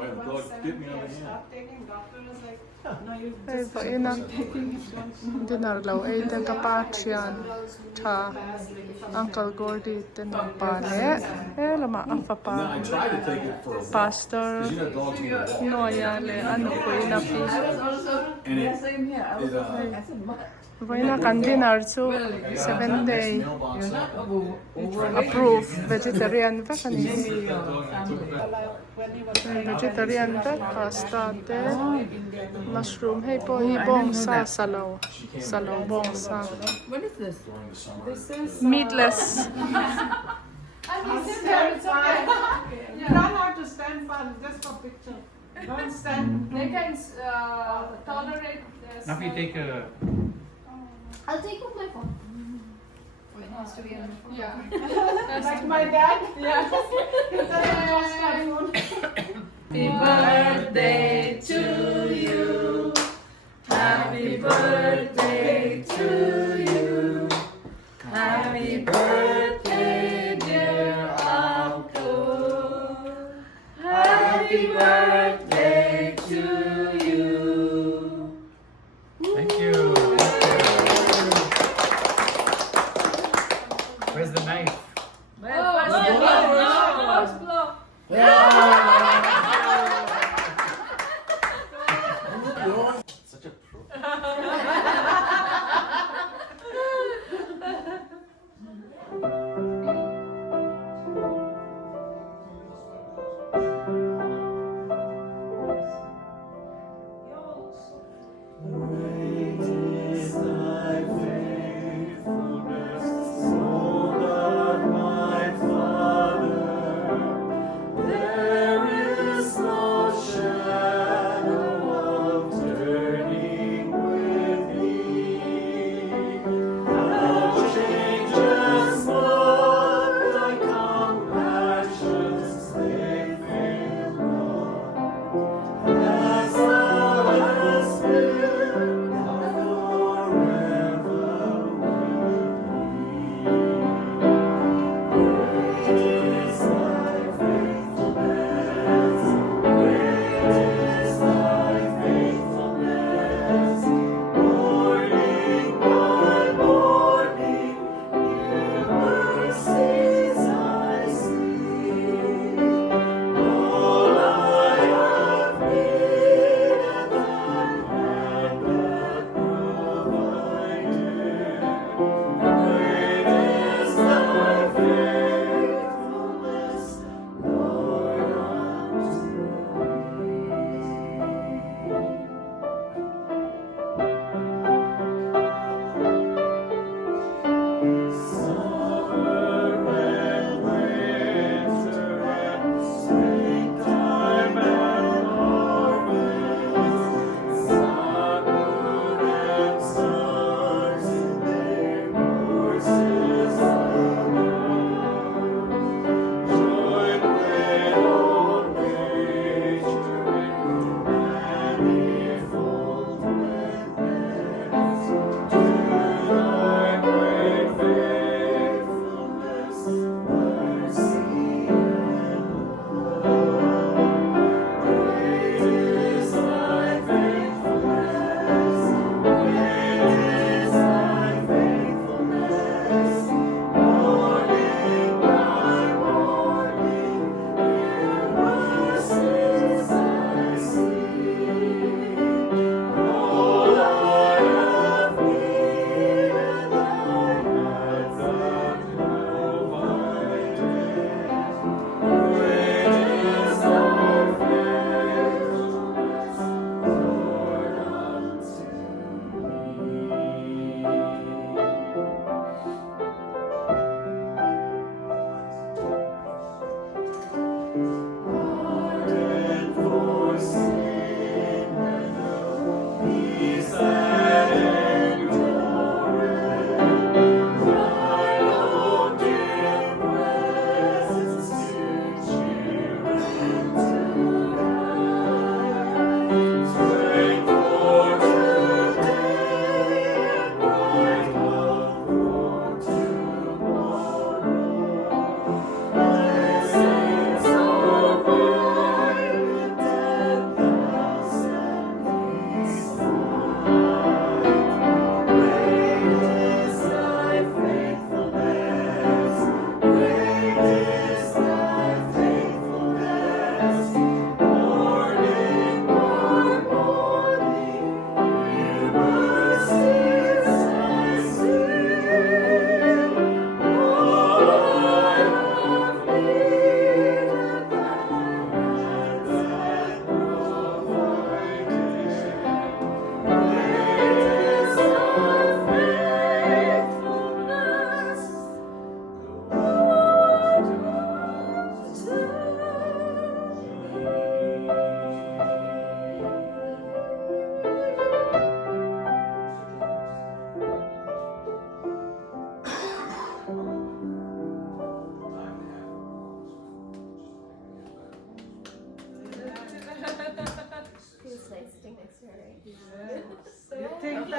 I had the dog bit me on the hand. Stop taking. Doctor was like, no, you Ei just po keep ina taking it. Don't dinar lo ei te kapachian cha Uncle Gordy te no pale e lama And then I afapa tried to take it for a walk. pastor Because you know dogs need to walk. no ya le ano po ina fi And it, same here. I was it, like, I said, what? po ina kan dinar chu 7 day approve vegetarian va kani vegetarian breakfast ate mushroom hey po hi bong sa salo bong sa What is this? This is meatless it's okay. You don't have to stand for just for picture. Don't stand. They can tolerate. Now if you take a I'll take off my phone. Oh, it has to be on the phone. Yeah. Like my dad. Yeah. Happy birthday to you. Happy birthday to you. Happy birthday, dear Uncle. Happy birthday to you. thank you. Where's the knife? such a pro.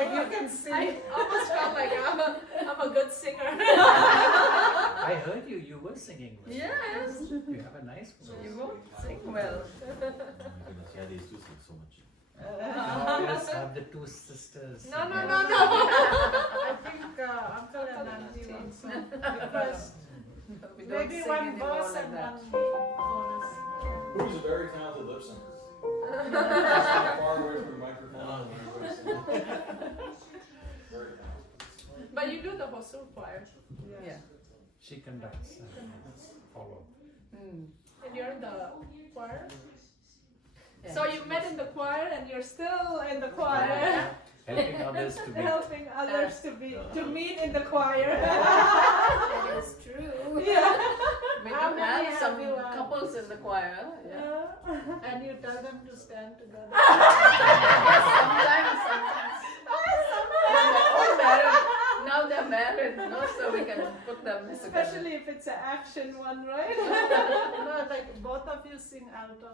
like you can sing. I almost felt like I'm a good singer. I heard you. You were singing. Well. Yes. You have a nice voice. You both sing well. Yeah, these two sing so much. Let's have the two sisters. No. I think Uncle and Auntie want some request. We don't Maybe sing one anymore verse like and that. one chorus. Who's a very talented lip syncer? Far away from the microphone. Very talented. But you do the Hosur choir. Yes. She conducts. Follow. And you're in the choir? So you met in the choir and you're still in the choir. Helping others to be. Helping others to meet in the choir. That is true. Yeah. We How do many have some have you, couples in the choir. Yeah. And you tell them to stand together. Sometimes. Now they're married, so we can put them together. Especially if it's an action one, right? No, like both of you sing alto.